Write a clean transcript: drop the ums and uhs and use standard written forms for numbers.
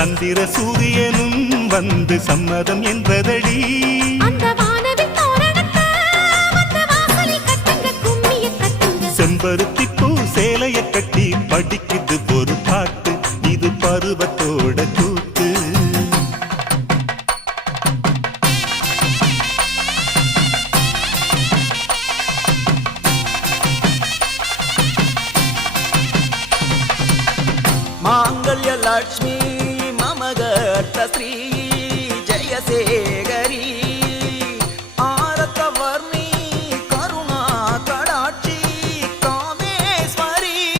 சந்திர சூரியனும் வந்து சம்மதம் என்றதடி. செம்பருத்தி பூ சேலைய கட்டி படிக்குது ஒரு பாட்டு, இது பருவத்தோட கூத்து. மாங்கல்ய லட்சுமி மமகர்த்த ஸ்ரீ ஜெயசேகரி